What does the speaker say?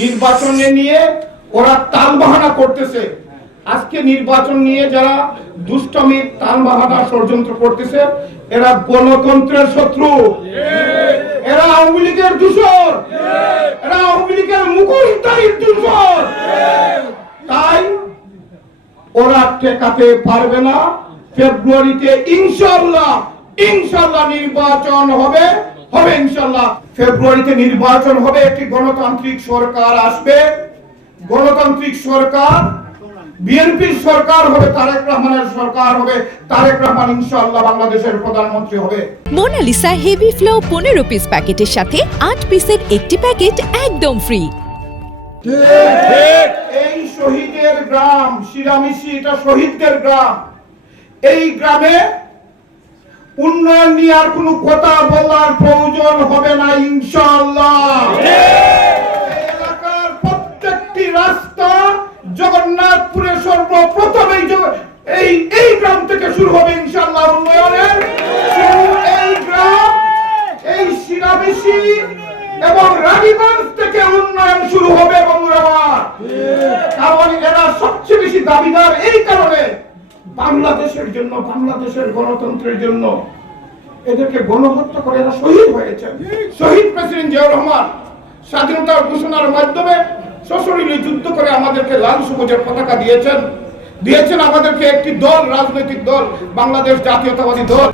নির্বাচনে নিয়ে ওরা তালবাহানা করতেছে। আজকে নির্বাচন নিয়ে যারা দুষ্টমির তালবাহানা ষড়যন্ত্র করতেছে, এরা গণতন্ত্রের শত্রু, এরা আওয়ামী লীগের দূষর, এরা আওয়ামী লীগের মুখোশধারীর দূষর। তাই ওরা ঠেকাতে পারবে না। ফেব্রুয়ারিতে ইনশাআল্লাহ নির্বাচন হবে ইনশাআল্লাহ। ফেব্রুয়ারিতে নির্বাচন হবে, একটি গণতান্ত্রিক সরকার আসবে। গণতান্ত্রিক সরকার বিএনপির সরকার হবে, তারেক রহমানের সরকার হবে। তারেক রহমান ইনশাআল্লাহ বাংলাদেশের প্রধানমন্ত্রী হবে। মোনালিসা হেভি ফ্লো 15 পিস প্যাকেটের সাথে 8 পিসের একটি প্যাকেট একদম ফ্রি। এই শহীদের গ্রাম শিরামিশি, এটা শহীদদের গ্রাম। এই গ্রামে উন্নয়ন নিয়ে আর কোনো কথা বলার প্রয়োজন হবে না ইনশাআল্লাহ। এলাকার প্রত্যেকটি রাস্তা জগন্নাথপুরে সর্বপ্রথম এই গ্রাম থেকে শুরু হবে ইনশাআল্লাহ উন্নয়নের। এই গ্রাম, এই শিরামিশি এবং রানীগঞ্জ থেকে উন্নয়ন শুরু হবে বন্ধুরা। কারণ এরা সবচেয়ে বেশি দাবিদার এই কারণে, বাংলাদেশের জন্য, বাংলাদেশের গণতন্ত্রের জন্য। এদেরকে গণহত্যা করে এরা শহীদ হয়েছে। শহীদ প্রেসিডেন্ট জিয়াউর রহমান স্বাধীনতার ঘোষণার মাধ্যমে সশরীরে যুদ্ধ করে আমাদেরকে লাল সবুজের পতাকা দিয়েছেন আমাদেরকে একটি দল, রাজনৈতিক দল, বাংলাদেশ জাতীয়তাবাদী দল।